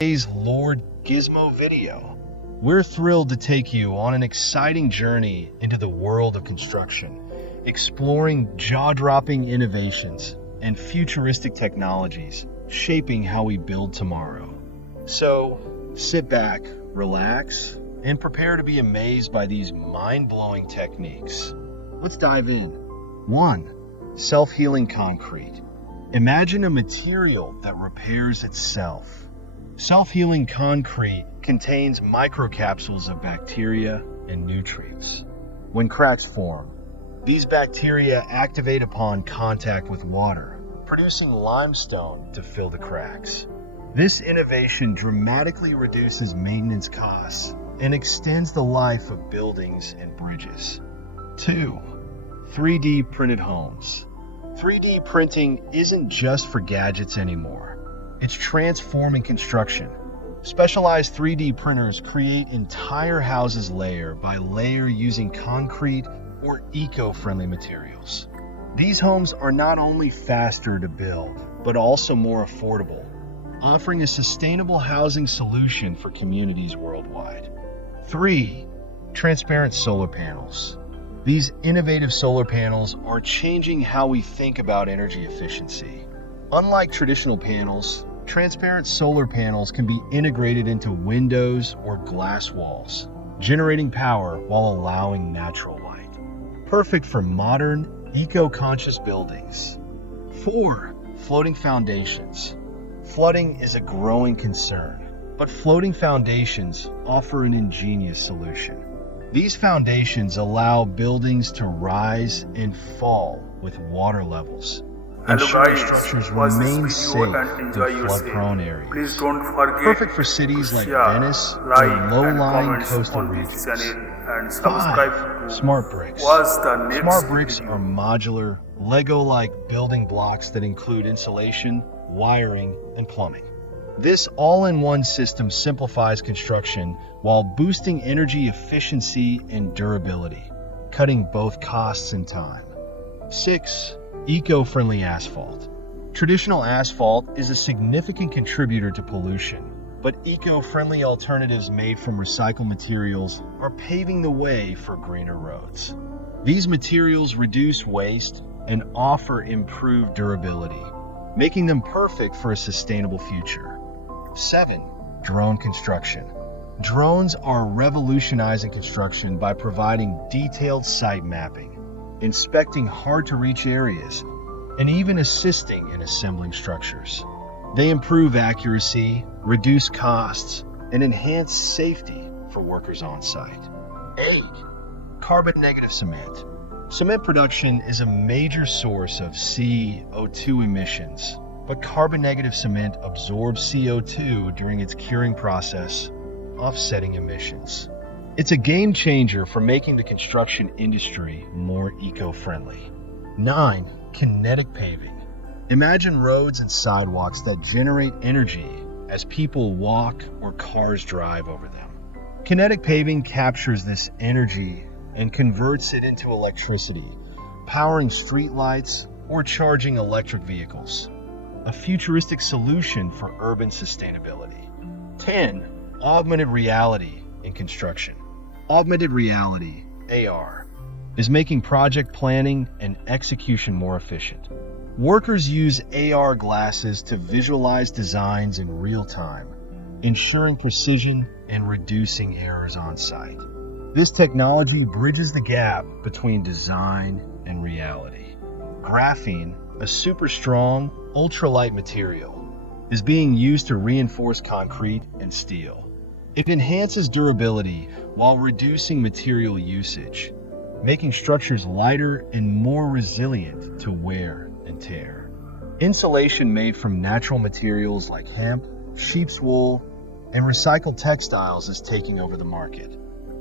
Today's Lord Gizmo video. We're thrilled to take you on an exciting journey into the world of construction, exploring jaw-dropping innovations and futuristic technologies shaping how we build tomorrow. So, sit back, relax, and prepare to be amazed by these mind-blowing techniques. Let's dive in. 1. Self-healing concrete. Imagine a material that repairs itself. Self-healing concrete contains microcapsules of bacteria and nutrients. When cracks form, these bacteria activate upon contact with water, producing limestone to fill the cracks. This innovation dramatically reduces maintenance costs and extends the life of buildings and bridges. 2. 3D printed homes. 3D printing isn't just for gadgets anymore. It's transforming construction. Specialized 3D printers create entire houses layer by layer using concrete or eco-friendly materials. These homes are not only faster to build, but also more affordable, offering a sustainable housing solution for communities worldwide. 3. Transparent solar panels. These innovative solar panels are changing how we think about energy efficiency. Unlike traditional panels, transparent solar panels can be integrated into windows or glass walls, generating power while allowing natural light. Perfect for modern, eco-conscious buildings. 4. Floating foundations. Flooding is a growing concern, but floating foundations offer an ingenious solution. These foundations allow buildings to rise and fall with water levels, ensuring structures remain safe in flood-prone areas. Please don't forget Perfect for cities like Venice or low-lying coastal regions. 5. Smart bricks. Smart bricks are modular, Lego-like building blocks that include insulation, wiring, and plumbing. This all-in-one system simplifies construction while boosting energy efficiency and durability, cutting both costs and time. 6. Eco-friendly asphalt. Traditional asphalt is a significant contributor to pollution, but eco-friendly alternatives made from recycled materials are paving the way for greener roads. These materials reduce waste and offer improved durability, making them perfect for a sustainable future. 7. Drone construction. Drones are revolutionizing construction by providing detailed site mapping, inspecting hard-to-reach areas, and even assisting in assembling structures. They improve accuracy, reduce costs, and enhance safety for workers on site. 8. Carbon-negative cement. Cement production is a major source of CO2 emissions, but carbon-negative cement absorbs CO2 during its curing process, offsetting emissions. It's a game changer for making the construction industry more eco-friendly. 9. Kinetic paving. Imagine roads and sidewalks that generate energy as people walk or cars drive over them. Kinetic paving captures this energy and converts it into electricity, powering streetlights or charging electric vehicles. A futuristic solution for urban sustainability. 10. Augmented reality in construction. Augmented reality, AR, is making project planning and execution more efficient. Workers use AR glasses to visualize designs in real time, ensuring precision and reducing errors on site. This technology bridges the gap between design and reality. Graphene, a super strong, ultralight material, is being used to reinforce concrete and steel. It enhances durability while reducing material usage, making structures lighter and more resilient to wear and tear. Insulation made from natural materials like hemp, sheep's wool, and recycled textiles is taking over the market.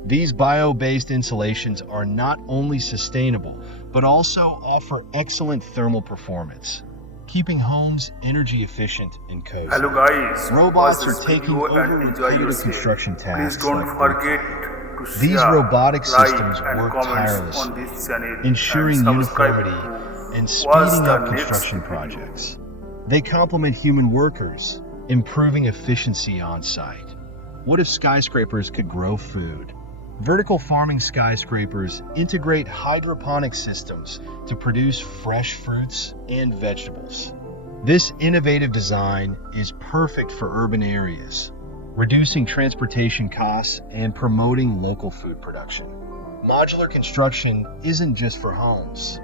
These bio-based insulations are not only sustainable, but also offer excellent thermal performance, keeping homes energy efficient and cozy. Hello guys, Robots watch are this taking video over and enjoy repetitive yourself. construction Please tasks don't like forget bricklaying. to These share, robotic like, systems and work comments on tirelessly, this channel, ensuring and subscribe uniformity to and watch speeding the up next construction video. projects. They complement human workers, improving efficiency on site. What if skyscrapers could grow food? Vertical farming skyscrapers integrate hydroponic systems to produce fresh fruits and vegetables. This innovative design is perfect for urban areas, reducing transportation costs and promoting local food production. Modular construction isn't just for homes.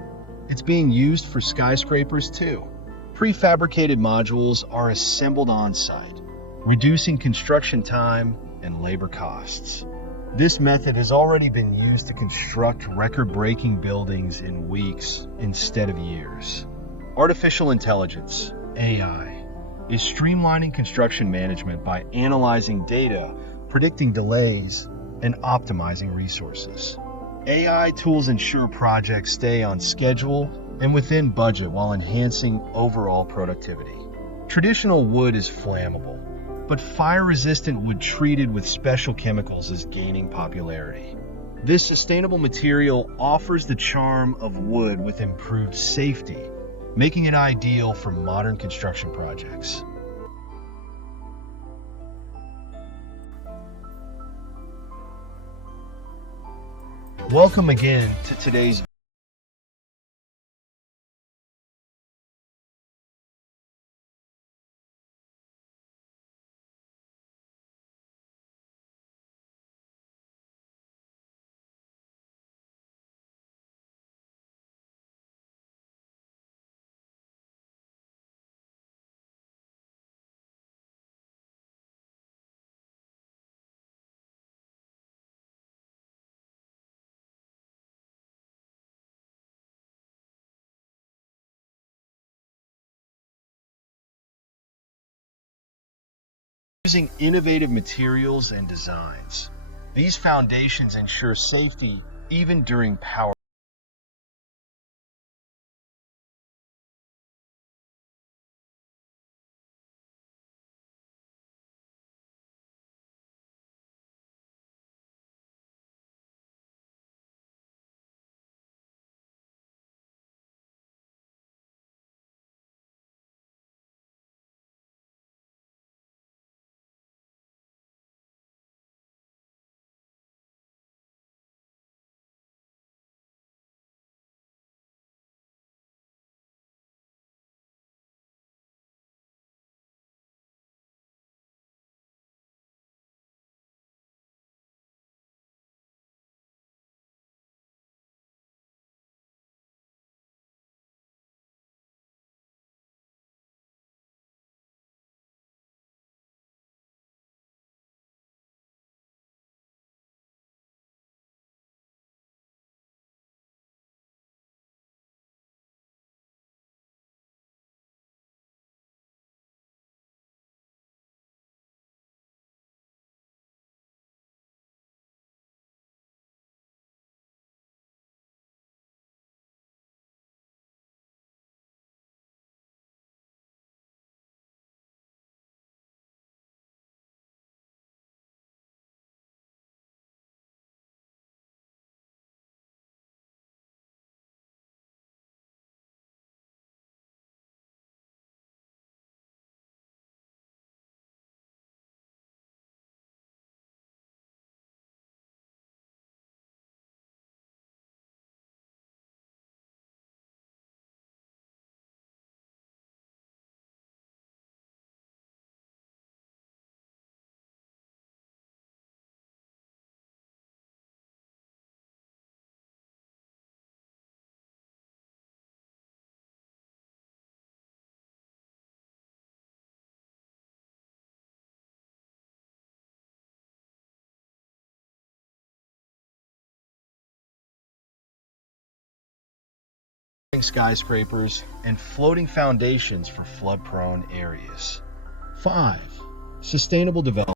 It's being used for skyscrapers too. Prefabricated modules are assembled on site, reducing construction time and labor costs. This method has already been used to construct record-breaking buildings in weeks instead of years. Artificial intelligence, AI, is streamlining construction management by analyzing data, predicting delays, and optimizing resources. AI tools ensure projects stay on schedule and within budget while enhancing overall productivity. Traditional wood is flammable, but fire-resistant wood treated with special chemicals is gaining popularity. This sustainable material offers the charm of wood with improved safety, making it ideal for modern construction projects. Welcome again to today's using innovative materials and designs. These foundations ensure safety even during power. Skyscrapers and floating foundations for flood-prone areas. 5. Sustainable development.